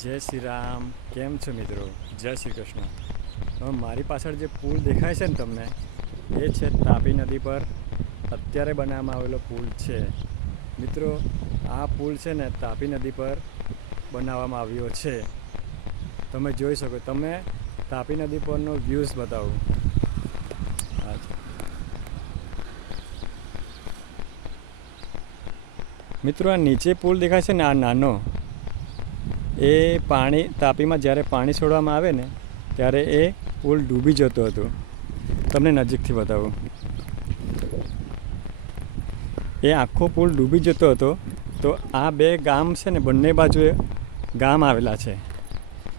જય શ્રી રામ. કેમ છો મિત્રો? જય શ્રી કૃષ્ણ. હવે મારી પાછળ જે પુલ દેખાય છે ને તમને, એ છે તાપી નદી પર અત્યારે બનાવવામાં આવેલો પુલ છે. મિત્રો, આ પુલ છે ને તાપી નદી પર બનાવવામાં આવ્યો છે. તમે જોઈ શકો. તમે તાપી નદી પરનો વ્યૂઝ બતાવું. મિત્રો, આ નીચે પુલ દેખાય છે ને, આ નાનો, એ પાણી તાપીમાં જ્યારે પાણી છોડવામાં આવે ને ત્યારે એ પુલ ડૂબી જતો હતો. તમને નજીકથી બતાવું. એ આખો પુલ ડૂબી જતો હતો. તો આ બે ગામ છે ને, બંને બાજુએ ગામ આવેલા છે.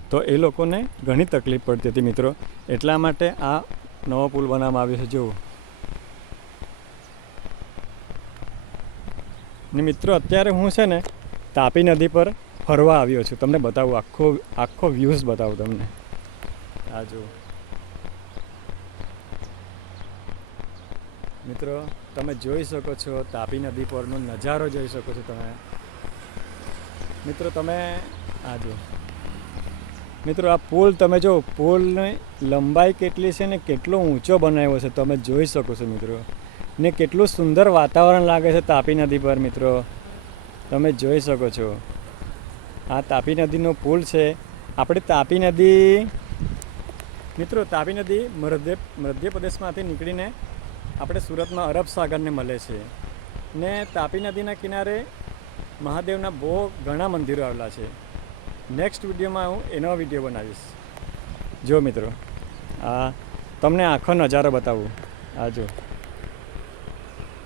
તો એ લોકોને ઘણી તકલીફ પડતી હતી મિત્રો. એટલા માટે આ નવો પુલ બનાવવામાં આવ્યો છે. જુઓ ને મિત્રો, અત્યારે હું છે ને તાપી નદી પર ફરવા આવ્યો છું. તમને બતાવું, આખો વ્યૂઝ બતાવું તમને. આ જુઓ મિત્રો, તમે જોઈ શકો છો તાપી નદી પરનો નજારો જોઈ શકો છો તમે. મિત્રો તમે આ જુઓ. મિત્રો, આ પુલ તમે જો, પુલની લંબાઈ કેટલી છે ને કેટલો ઊંચો બનાવ્યો છે તમે જોઈ શકો છો મિત્રો. ને કેટલું સુંદર વાતાવરણ લાગે છે તાપી નદી પર મિત્રો. તમે જોઈ શકો છો. આ તાપી નદીનો પુલ છે. આપણે તાપી નદી મિત્રો, તાપી નદી મધ્યપ્રદેશમાંથી નીકળીને આપણે સુરતમાં અરબ સાગરને મળે છે. ને તાપી નદીના કિનારે મહાદેવના બહુ ઘણા મંદિરો આવેલા છે. નેક્સ્ટ વિડીયોમાં હું એનો વિડીયો બનાવીશ. જો મિત્રો, આ તમને આખો નજારો બતાવું. આ જો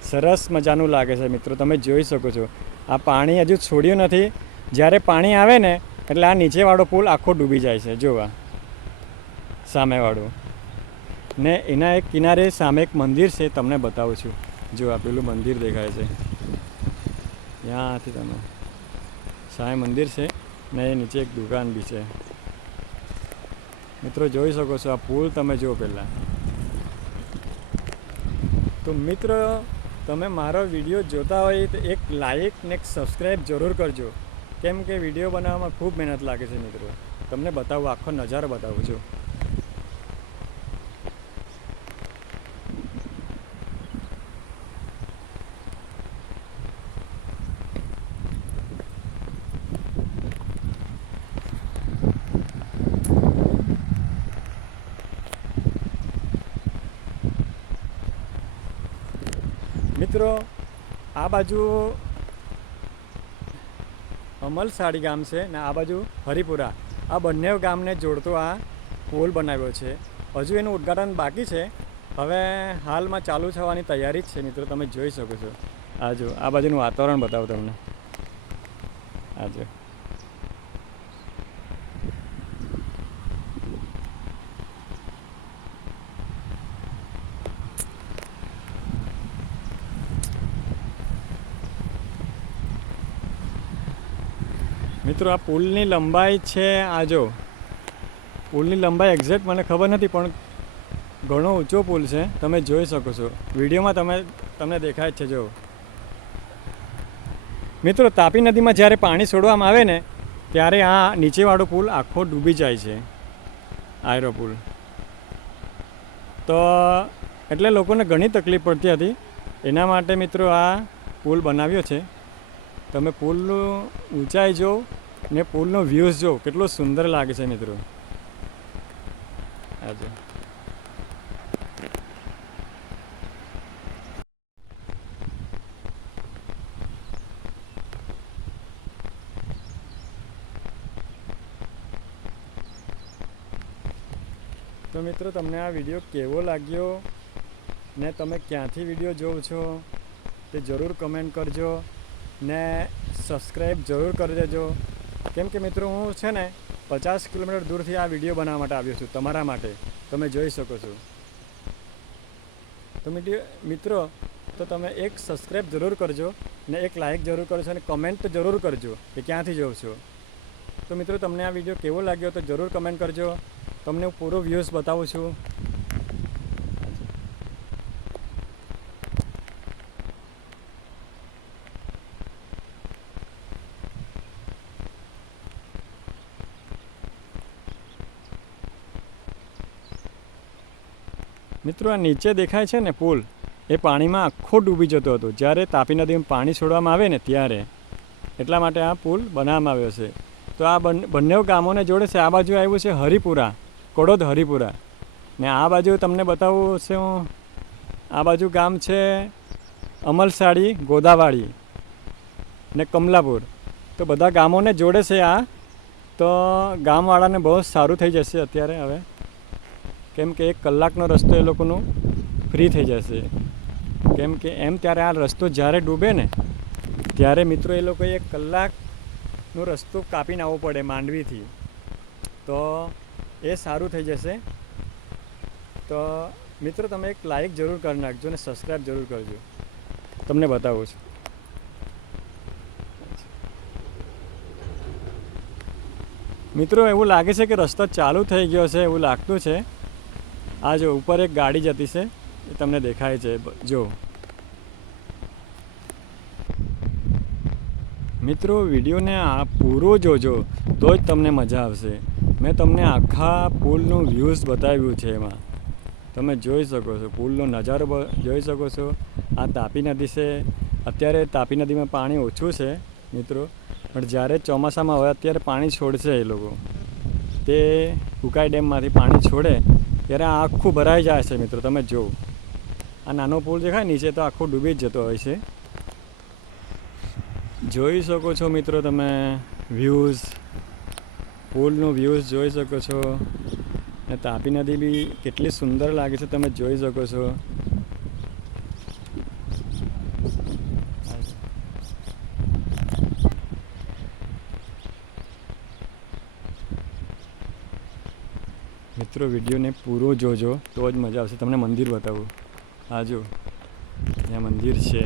સરસ મજાનું લાગે છે મિત્રો. તમે જોઈ શકો છો. આ પાણી હજુ છોડ્યું નથી. જ્યારે પાણી આવે ને એટલે આ નીચેવાળો પુલ આખો ડૂબી જાય છે. જોવા સામેવાળું. ને એના એક કિનારે સામે એક મંદિર છે, તમને બતાવું છું. જો આ પેલું મંદિર દેખાય છે, ત્યાંથી તમે સામે મંદિર છે ને એ નીચે એક દુકાન બી છે. મિત્રો જોઈ શકો છો. આ પુલ તમે જુઓ પહેલાં. તો મિત્રો, તમે મારો વિડીયો જોતા હોય તો એક લાઈક ને એક સબસ્ક્રાઈબ જરૂર કરજો. કેમ કે વિડીયો બનાવવામાં ખૂબ મહેનત લાગે છે મિત્રો. તમને બતાવું, આખો નજારો બતાવું છું. મિત્રો, આ બાજુ અમલસાડી ગામ છે ને આ બાજુ હરિપુરા. આ બંને ગામને જોડતો આ પુલ બનાવ્યો છે. હજુ એનું ઉદ્ઘાટન બાકી છે. હવે હાલમાં ચાલુ થવાની તૈયારી જ છે મિત્રો. તમે જોઈ શકો છો. આ જો આ બાજુનું વાતાવરણ બતાવું તમને. આ જો મિત્રો, આ પુલની લંબાઈ છે. આ જો પુલની લંબાઈ એક્ઝેક્ટ મને ખબર નથી, પણ ઘણો ઊંચો પુલ છે. તમે જોઈ શકો છો. વિડીયોમાં તમને દેખાય જ છે. જો મિત્રો, તાપી નદીમાં જ્યારે પાણી છોડવામાં આવે ને ત્યારે આ નીચેવાળો પુલ આખો ડૂબી જાય છે. આયરો પુલ તો એટલે લોકોને ઘણી તકલીફ પડતી હતી. એના માટે મિત્રો આ પુલ બનાવ્યો છે. તમે પુલનું ઊંચાઈ જો ને પુલનો વ્યૂઝ જો, કેટલો સુંદર લાગે છે મિત્રો. આજે તો મિત્રો, તમને આ વિડીયો કેવો લાગ્યો ને તમે ક્યાંથી વિડીયો જોવો છો તે જરૂર કમેન્ટ કરજો ને સબસ્ક્રાઈબ જરૂર કરી દેજો. કેમ કે મિત્રો, હું છે ને 50 કિલોમીટર દૂરથી આ વિડીયો બનાવવા માટે આવ્યો છું તમારા માટે. તમે જોઈ શકો છો. તો મિત્રો, તો તમે એક સબસ્ક્રાઈબ જરૂર કરજો ને એક લાઈક જરૂર કરજો અને કમેન્ટ જરૂર કરજો કે ક્યાંથી જોઉં છો. તો મિત્રો, તમને આ વિડીયો કેવો લાગ્યો તો જરૂર કમેન્ટ કરજો. તમને હું પૂરો વ્યૂઝ બતાવું છું. મિત્રો આ નીચે દેખાય છે ને પુલ, એ પાણીમાં આખો ડૂબી જતો હતો જ્યારે તાપી નદીમાં પાણી છોડવામાં આવે ને ત્યારે. એટલા માટે આ પુલ બનાવવામાં આવ્યો છે. તો આ બંને ગામોને જોડે છે. આ બાજુ આવ્યું છે હરિપુરા, કડોદ હરિપુરા, ને આ બાજુ તમને બતાવું છે હું, આ બાજુ ગામ છે અમલસાડી, ગોદાવાડી ને કમલાપુર. તો બધા ગામોને જોડે છે આ. તો ગામવાળાને બહુ સારું થઈ જશે અત્યારે હવે, કેમ કે 1 કલાકનો રસ્તો એ લોકોનું ફ્રી થઈ જશે. કેમ કે એમ ત્યારે આ રસ્તો જ્યારે ડૂબે ને ત્યારે મિત્રો એ લોકોએ 1 કલાકનો રસ્તો કાપીને આવવો પડે માંડવીથી. તો એ સારું થઈ જશે. તો મિત્રો તમે એક લાઈક જરૂર કરી નાખજો ને સબસ્ક્રાઈબ જરૂર કરજો. તમને બતાવું છું. મિત્રો એવું લાગે છે કે રસ્તો ચાલુ થઈ ગયો છે એવું લાગતું છે. આ જો ઉપર એક ગાડી જતી છે એ તમને દેખાય છે. જો મિત્રો વિડીયોને આ પૂરો જોજો તો જ તમને મજા આવશે. મેં તમને આખા પુલનું વ્યૂઝ બતાવ્યું છે. એમાં તમે જોઈ શકો છો, પુલનો નજારો જોઈ શકો છો. આ તાપી નદી છે. અત્યારે તાપી નદીમાં પાણી ઓછું છે મિત્રો, પણ જ્યારે ચોમાસામાં હવે અત્યારે પાણી છોડશે એ લોકો, તે ઉકાઈ ડેમમાંથી પાણી છોડે ત્યારે આ આખું ભરાઈ જાય છે. મિત્રો તમે જુઓ, આ નાનો પુલ દેખાય નીચે તો આખું ડૂબી જ જતો હોય છે. જોઈ શકો છો મિત્રો તમે વ્યૂઝ, પુલનું વ્યૂઝ જોઈ શકો છો. ને તાપી નદી બી કેટલી સુંદર લાગે છે તમે જોઈ શકો છો. મિત્રો વિડીયોને પૂરો જોજો તો જ મજા આવશે. તમને મંદિર બતાવું. આ જો ત્યાં મંદિર છે.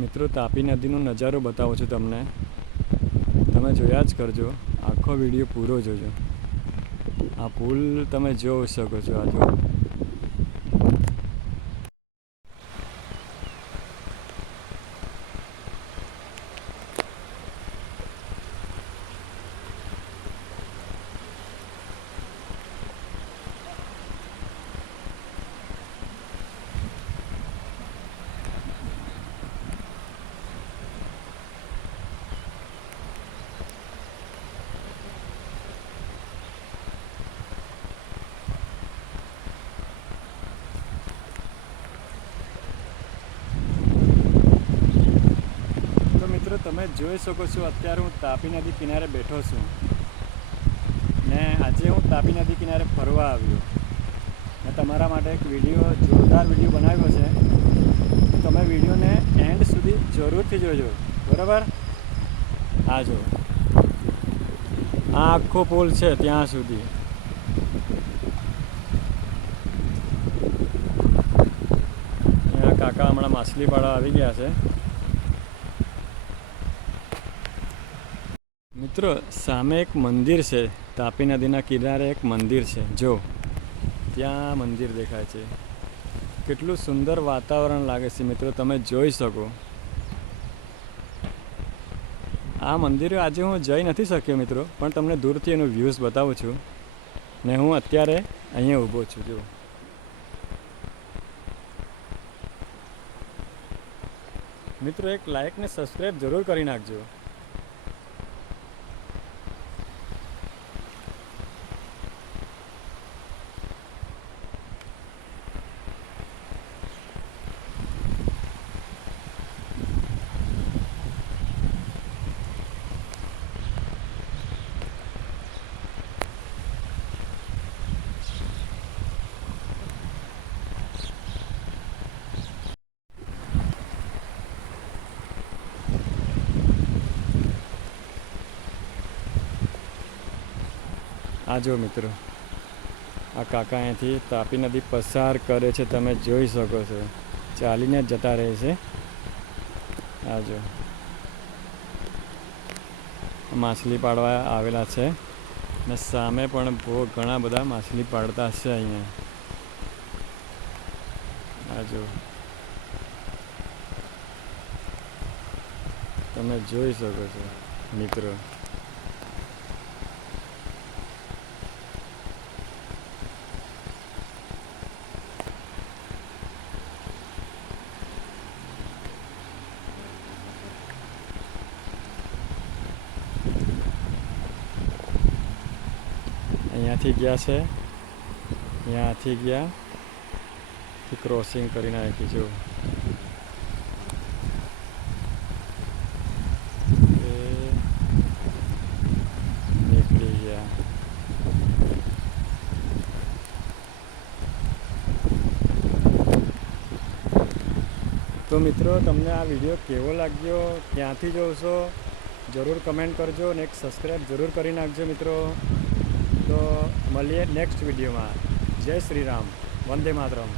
મિત્રો તાપી નદીનો નજારો બતાવું છું તમને, તમે જોયા જ કરજો. આખો વિડીયો પૂરો જોજો. આ પુલ તમે જોઈ શકો છો. આ જો તમે જોઈ શકો છો. અત્યારે હું તાપી નદી કિનારે બેઠો છું ને આજે હું તાપી નદી કિનારે ફરવા આવ્યો ને તમારા માટે એક વિડીયો, જોરદાર વિડીયો બનાવ્યો છે. તમે વિડીયોને એન્ડ સુધી જરૂરથી જોજો, બરાબર. આ જો આ આખો પુલ છે ત્યાં સુધી. કાકા હમણાં માછલી પાડવા આવી ગયા છે. મિત્રો સામે એક મંદિર છે. તાપી નદીના કિનારે એક મંદિર છે. જો ત્યાં મંદિર દેખાય છે. કેટલું સુંદર વાતાવરણ લાગે છે મિત્રો, તમે જોઈ શકો. આ મંદિર આજે હું જઈ નથી શક્યો મિત્રો, પણ તમને દૂરથી એનું વ્યૂઝ બતાવું છું. ને હું અત્યારે અહીંયા ઊભો છું. જો મિત્રો એક લાઈક ને સબસ્ક્રાઈબ જરૂર કરી નાખજો. આ જો મિત્રો, આ કાકા અહીંયાથી તાપી નદી પસાર કરે છે. તમે જોઈ શકો છો. ચાલીને જ જતા રહે છે. આ જો માછલી પાડવા આવેલા છે ને સામે પણ બહુ ઘણા બધા માછલી પાડતા છે અહીંયા. આ જો તમે જોઈ શકો છો મિત્રો. અહીંયાથી ગયા છે, ત્યાંથી ગયા, ક્રોસિંગ કરી નાખી જો નીકળી ગયા. તો મિત્રો તમને આ વિડીયો કેવો લાગ્યો, ક્યાંથી જોશો જરૂર કમેન્ટ કરજો ને એક સબસ્ક્રાઈબ જરૂર કરી નાખજો મિત્રો. તો મળીએ નેક્સ્ટ વિડીયોમાં. જય શ્રી રામ, વંદે માતરમ.